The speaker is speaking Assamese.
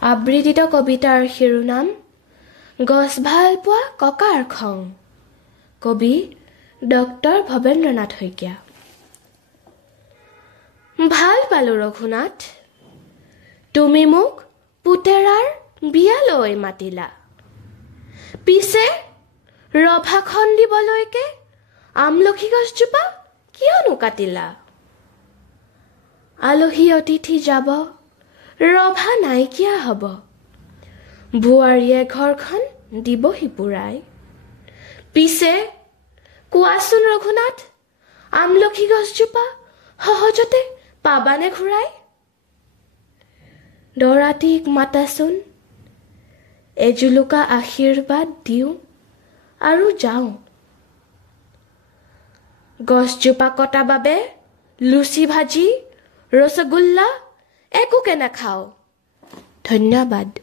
আবৃত্তিত কবিতাৰ শিৰোনাম গছ ভাল পোৱা ককাৰ খং। কবি ডক্টৰ ভৱেন্দ্ৰনাথ শইকীয়া। ভাল পালো ৰঘুনাথ, তুমি মোক পুতেৰাৰ বিয়ালৈ মাতিলা। পিছে ৰভাখন দিবলৈকে আমলখি গছজোপা কিয়নো কাটিলা? আলহী অতিথি যাব, ৰভা নাইকিয়া হ'ব, বোৱাৰীয়ে ঘৰখন দিবহি পুৰাই। পিছে কোৱাচোন ৰঘুনাথ, আমলখি গছজোপা সহজতে পাবানে ঘূৰাই? দৰাটিক মাতাচোন, এজুলুকা আশীৰ্বাদ দিওঁ আৰু যাওঁ। গছজোপা কটা বাবে লুচি ভাজি ৰসগোল্লা একোকে নাখাওঁ। ধন্যবাদ।